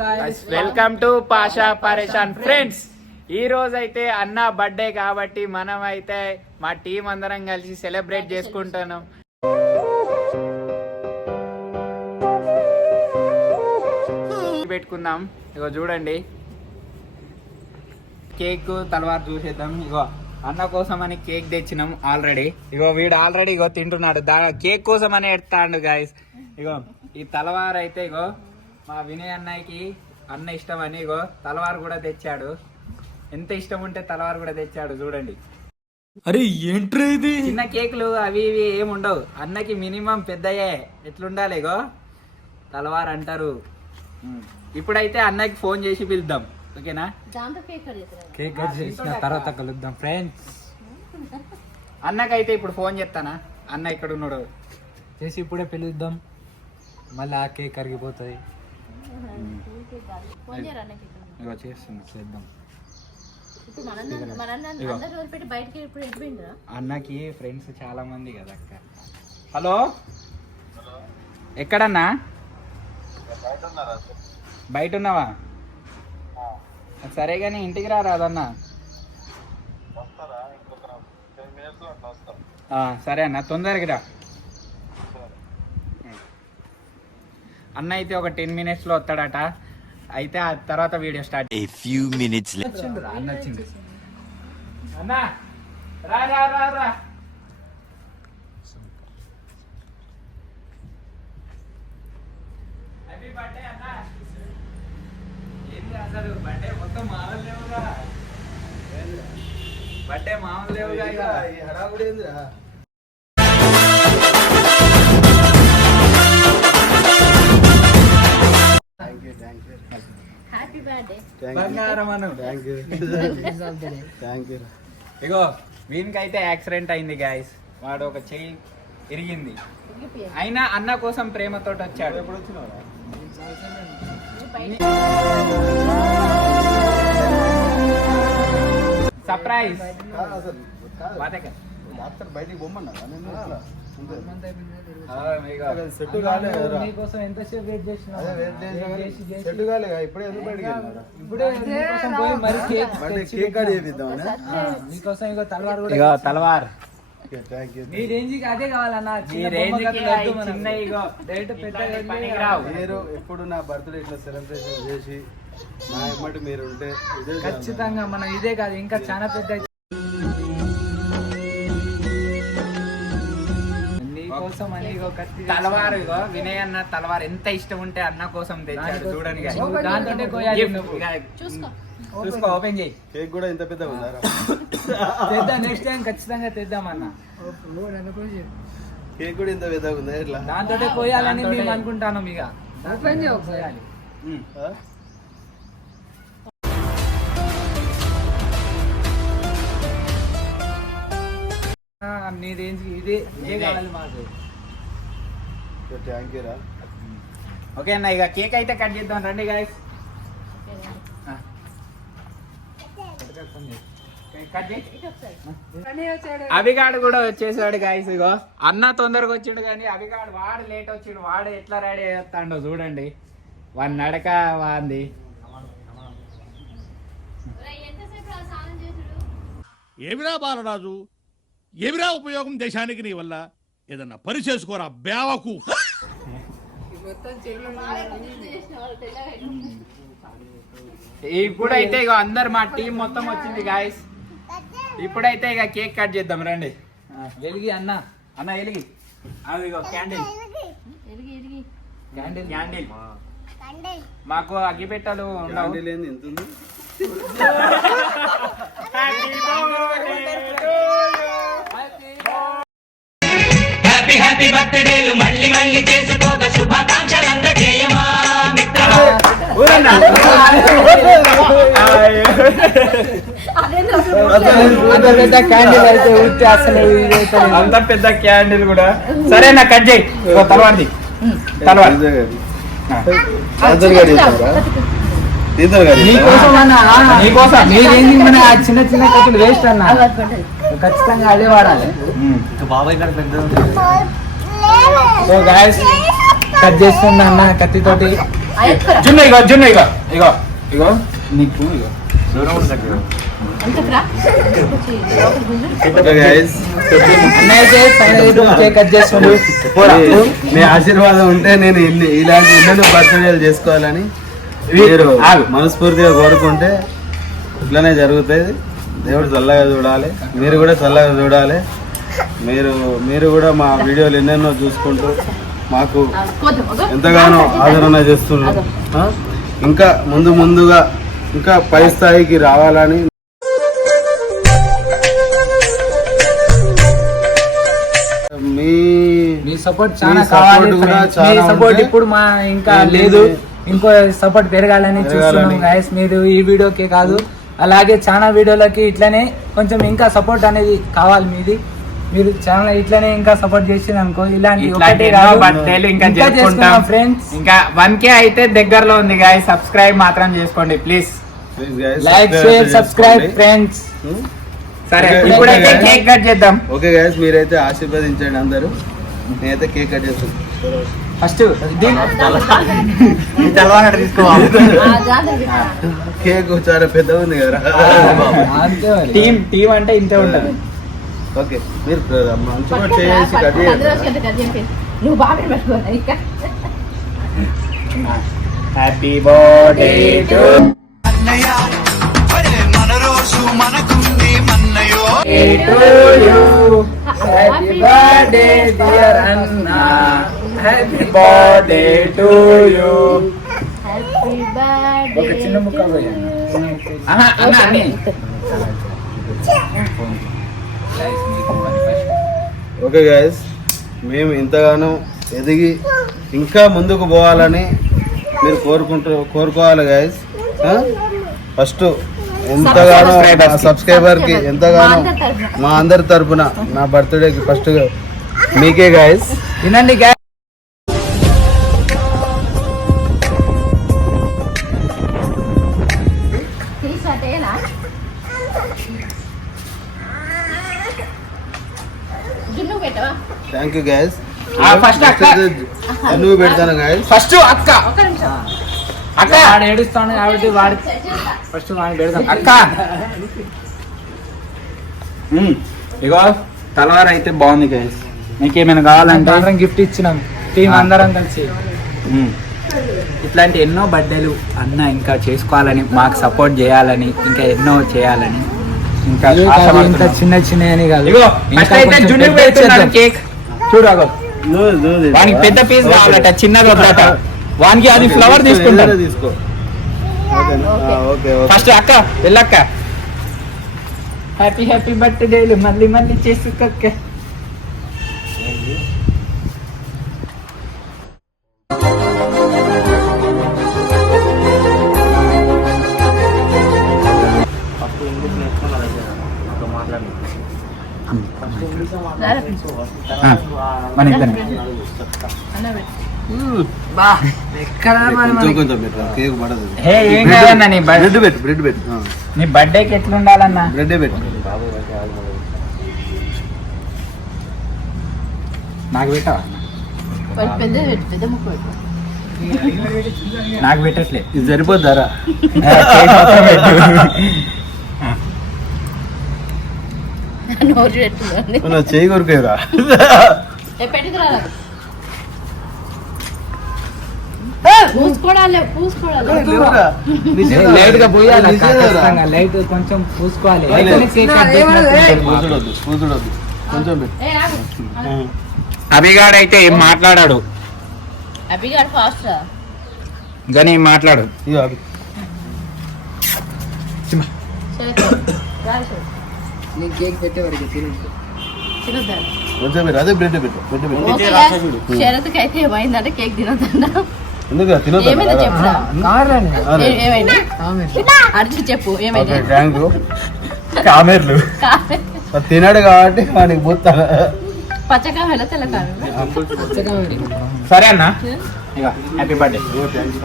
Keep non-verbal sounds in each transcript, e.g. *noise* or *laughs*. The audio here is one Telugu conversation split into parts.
వెల్కమ్ టు పాషా పరేషాన్ ఫ్రెండ్స్ ఈ రోజు అయితే అన్న బర్త్డే కాబట్టి మనం అయితే మా టీం అందరం కలిసి సెలబ్రేట్ చేసుకుంటున్నాం. పెట్టుకుందాం. ఇగో చూడండి. కేక్ తలవారు చూసేద్దాం. ఇగో అన్న కోసం అని కేక్ తెచ్చినాం ఆల్రెడీ ఇగో వీడు ఆల్రెడీ ఇగో తింటున్నాడు. దా కేక్ కోసం అని ఎడతాడు గాయస్ ఇగో ఈ తలవారు అయితే ఇగో మా వినయ్ అన్నయ్యకి అన్న ఇష్టం అని ఇగో తలవారు కూడా తెచ్చాడు. ఎంత ఇష్టం ఉంటే తలవారు కూడా తెచ్చాడు చూడండి. అరే ఏంట్రా ఇది? చిన్న కేకులు అవి ఇవి ఏమి ఉండవు. అన్నకి మినిమం పెద్దయే ఎట్లుండాలి ఇగో? తలవారు అంటారు. ఇప్పుడైతే అన్నకి ఫోన్ చేసి పిలుద్దాం. ఓకేనా? కేక్ కట్ చేసిన తర్వాత కలుద్దాం ఫ్రెండ్స్. అన్నకైతే ఇప్పుడు ఫోన్ చేస్తానా? అన్న ఇక్కడ ఉన్నాడు? చేసి ఇప్పుడే పిలుద్దాం. మళ్ళీ ఆ కేక్ కరిగిపోతుంది. ఇగో చేస్తున్నా చేద్దాం. అన్నకి ఫ్రెండ్స్ చాలా మంది కదా అక్క. హలో? ఎక్కడన్నా? బయట ఉన్నావా సరే కానీ ఇంటికి రా రాదన్నా ఆ, సరే అన్న తొందరగా రా. అన్న అయితే ఒక టెన్ మినిట్స్లో వస్తాడట. అయితే ఆ తర్వాత వీడియో స్టార్ట్. వచ్చిండు రా, అన్న వచ్చిండు అన్న రా రా రా రా. హ్యాపీ బర్త్డే అన్న. ఏంది అసలు? బర్త్డే మొత్తం మామూలు లేవుగా బర్త్డే మామూలు లేవుగా ఇక. హ్యాపీ బర్త్డే బంగారం అను. *laughs* ఇగో వీనికైతే యాక్సిడెంట్ అయింది గాయస్ వాడు ఒక చెయ్యి ఇరిగింది. అయినా అన్న కోసం ప్రేమతో వచ్చాడు. సర్ప్రైజ్ బయటికి పొమ్మన్నా నేను ఎట్లా? అంతే. సెట్ కాలే నీకోసం ఎంతసేపు వెయిట్ చేసిన సెట్ కాలే ఇప్పుడే ఎందుకు బయటికి వెళ్ళినారా? ఇప్పుడే నీకోసం పోయి మరి కేక్ బయట కేక్ కట్ చేపిద్దామని? ఆ, నీకోసం ఇగో తలవారు కూడా. నీ రేంజ్ అదే కావాలన్నా రేంజ్. చిన్న ఇగో *laughs* మీరు ఎప్పుడు నా బర్త్డే ఇట్లా సెలబ్రేషన్ చేసి నా ఎమ్మటి మీరు ఉంటే. ఖచ్చితంగా మనం ఇదే కాదు ఇంకా చాలా పెద్ద నీకోసం అని తలవారు ఇగో వినయ్ అన్న తలవారు ఎంత ఇష్టం ఉంటే అన్న కోసం తెచ్చాడు. ఇక చూసుకో. చూసుకో ఓపెన్ చేయి. కేక్ కూడా ఇంత పెద్దగా ఉందారా తెద్దాం నెక్స్ట్ టైం ఖచ్చితంగా తెద్దామన్న. కేక్ కూడా ఇంత పెద్దగా ఉందా ఇట్లా దాంతోటే కోయాలని దాంతోటే. మేము అనుకుంటాను ఇక ఓపెన్ చేయాలి ఉమ్. ఆ? నీ రేంజ్ ఇదే ఇదే. కావాలి మాకు. ఓకే, థాంక్ యూ రా. ఓకే అన్న ఇక కేక్ అయితే కట్ చేద్దాం. రండి గాయస్ అభిగాడు కూడా వచ్చేసాడు గాయస్ ఇగో. అన్న తొందరగా వచ్చిండు కానీ అభిగాడు వాడు లేట్ వచ్చిండు. వాడు ఎట్లా రెడీ చేస్తాడో చూడండి. వాడి నడక వాంది. ఎంతసేపు స్నానం చేసుడు ఏమిరా బాలరాజు? ఏమిరా ఉపయోగం దేశానికి నీ వల్ల? ఏదన్నా పని చేసుకోరా బేవకు. ఇప్పుడైతే ఇగో అందరు మా టీం మొత్తం వచ్చింది గాయస్ ఇప్పుడైతే ఇక కేక్ కట్ చేద్దాం రండి. వెలిగి అన్న. అన్న ఎలిగి అది ఇగో క్యాండిల్. క్యాండిల్. క్యాండిల్. మాకు అగ్గిపెట్టెలు ఉండవు. *laughs* క్యాండిల్ ఏంది ఇంత ఉంది అంత పెద్ద క్యాండిల్ అయితే ఉత్తి అసలు అంత పెద్ద క్యాండిల్ కూడా. సరే నా కట్ చేయి. గారు గారు నీకోసం మన చిన్న చిన్న కత్తులు వేస్ట్ అన్న? ఖచ్చితంగా అదే వాడాలి. సో గాయస్ కట్ చేస్తున్నా అన్న కత్తితోటి జున్ను ఇగో జున్ను ఇగో ఇగో ఇగో నీకు ఇగో దూరం మీ ఆశీర్వాదం ఉంటే నేను ఇన్ని ఇలాంటి ఎన్నెన్నో బర్త్డేలు చేసుకోవాలని మీరు. మనస్ఫూర్తిగా కోరుకుంటే ఇట్లనే జరుగుతుంది దేవుడు చల్లగా చూడాలి. మీరు కూడా చల్లగా చూడాలి. మీరు మీరు కూడా మా వీడియోలు ఎన్నెన్నో చూసుకుంటూ మాకు ఎంతగానో ఆదరణ చేస్తున్నారు? ఇంకా ముందు ముందుగా ఇంకా పై స్థాయికి రావాలని మీ మీ సపోర్ట్ చాలా కావాలి మీ సపోర్ట్ ఇప్పుడు మా ఇంకా? లేదు. ఇంకో సపోర్ట్ పెరగాలని చూస్తున్నాం. గైస్ మీరు ఈ వీడియోకే కాదు అలాగే చాలా వీడియోలకి ఇట్లనే కొంచెం ఇంకా సపోర్ట్ అనేది కావాలి మీది. మీరు చాలా ఇట్లనే ఇంకా సపోర్ట్ చేసింది అనుకో ఇలాంటి ఒకటే బర్త్డేలు ఇంకా జరుపుకుంటాం. ఫ్రెండ్స్ ఇంకా వన్ కే అయితే దగ్గరలో ఉంది గాయ సబ్స్క్రైబ్ మాత్రం చేసుకోండి please like share subscribe. Friends? సరే ఇప్పుడైతే. కేక్ కట్ చేద్దాం. ఓకే గైస్ మీరైతే ఆశీర్వదించండి అందరూ. నేనైతే కేక్ కట్ చేస్తాను. ఫస్ట్ తీసుకోవాలి. కేక్ చాలా. పెద్ద ఉంది కదా. టీం టీం అంటే ఇంతే ఉంటది. ఓకే మీరు మంచిగా చేసి కట్ చేయండి. నువ్వు బాగా పెట్టుకో ఇంకా happy birthday to happy birthday dear అన్న happy birthday to you happy birthday ఒక చిన్న ముక్క అన్న అన్ని. ఓకే గైస్ మేము ఇంతగానో ఎదిగి ఇంకా ముందుకు పోవాలని మీరు కోరుకుంటూ కోరుకోవాలి గైస్ ఫస్ట్ ఎంతగానో Subscribers కి. సబ్స్క్రైబర్కి ఎంతగానో మా అందరి తరపున. నా బర్త్డేకి ఫస్ట్ మీకే గైస్ వినండి థ్యాంక్ యూ గైస్ అక్క. నువ్వు పెడతాను గైస్ ఫస్ట్ అక్క. ఒక్క నిమిషం. అక్క. వాడు ఏడుస్తాడు కాబట్టి వాడు ఫస్ట్ వాడిని పెడదాం అక్క. ఇగో తలవార అయితే బాగుంది గైస్ మీకు ఏమైనా కావాలంటే అందరం గిఫ్ట్ ఇచ్చినాం. టీం అందరం కలిసి. ఇట్లాంటి ఎన్నో బర్త్డేలు అన్న ఇంకా చేసుకోవాలని మాకు సపోర్ట్ చేయాలని ఇంకా ఎన్నో చేయాలని ఇంకా. చిన్న చిన్న ఫస్ట్. కేక్. చూడు అగో. వానికి పెద్ద పీస్ కావాలట చిన్నగా వద్దట. వానికి అది ఫ్లవర్ తీసుకో, తీసుకుంటాను ఏదైనా తీసుకో. ఓకేనా? ఆ, ఓకే ఓకే ఫస్ట్ అక్క వెళ్ళక్క. హ్యాపీ హ్యాపీ బర్త్డేలు మళ్ళీ మళ్ళీ చేసుకోక్క మన కాదన్నా నీ బ్రెడ్ బర్త్డే పెట్టు బ్రెడ్ పెట్టు ఆ, నీ బర్త్డేకి ఎట్లుండాలన్నా? బ్రెడ్ పెట్టు. నాకు పెట్టవా? నాకు పెట్టట్లే. ఇది సరిపోద్దారా? నోరు లైట్గా పోయాలి అక్క, ఖచ్చితంగా. లైట్ కొంచెం పూసుకోవాలి. అభిగాడు అయితే ఏం మాట్లాడాడు? అభిగాడు ఫాస్ట్ ఏం మాట్లాడు? కేక్ పెట్టే వరకు తిను. కొంచెం పెట్టు అదే బ్రెడ్ పెట్టు బ్రెడ్ పెట్టు. శరత్కి అయితే ఏమైందంటే కేక్ ఎందుకు తినొద్దు ఏమైందో చెప్పురా. అర్జున్ చెప్పు ఏమైంది? థ్యాంక్ కామెర్లు. తినాడు కాబట్టి వానికి పోతా. సరే అన్న. ఇక హ్యాపీ బర్త్డే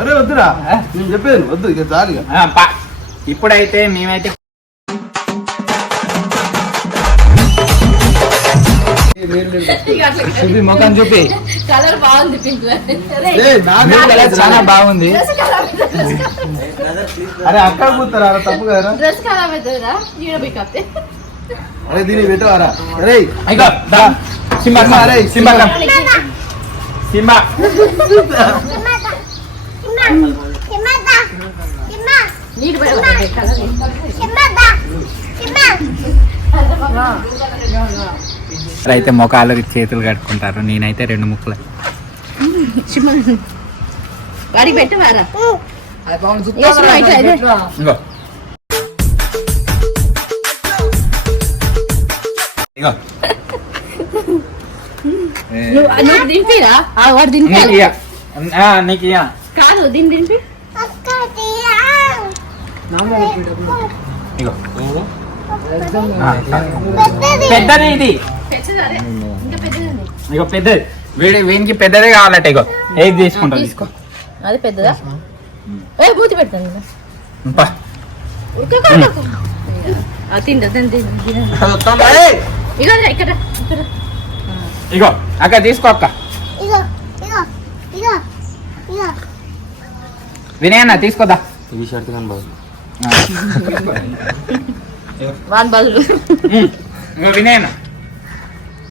అరే వద్దురా. నేను చెప్పాను వద్దు ఇక చాలు ఇప్పుడైతే మేమైతే చూపి ముఖం చూపి. కలర్ బాగుంది పింక్ కలర్ చాలా బాగుంది. అరే అక్కడ కూతారా అరే తప్పు కదరా డ్రెస్ ఖరాబ్ అవుతుందా అరే దీన్ని పెట్టవారా? అరే. సింబా సింబా, రే, సింబా. సింబా. నీటి పడి కలర్ అయితే మొఖాలు చేతులు కట్టుకుంటారు. నేనైతే రెండు ముక్కలు. *laughs* నీకు. కాదు దీన్ని దింపి. ఇగో. పెద్దది. ఇది. పెద్దది ఇంకా పెద్దది వీడి వీనికి పెద్దదే కావాలట ఇగో ఏది తీసుకుంటావు తీసుకో. అది పెద్దదా? ఏ మూతి పెడతాను పా. తిందా తింది తింది ఏయ్! ఇగో ఇక్కడ ఇక్కడ. ఇగో అక్క తీసుకో అక్క. వినయన్న తీసుకోదా ఈ షర్ట్ *laughs* వాన్ బదులు. వినయన్న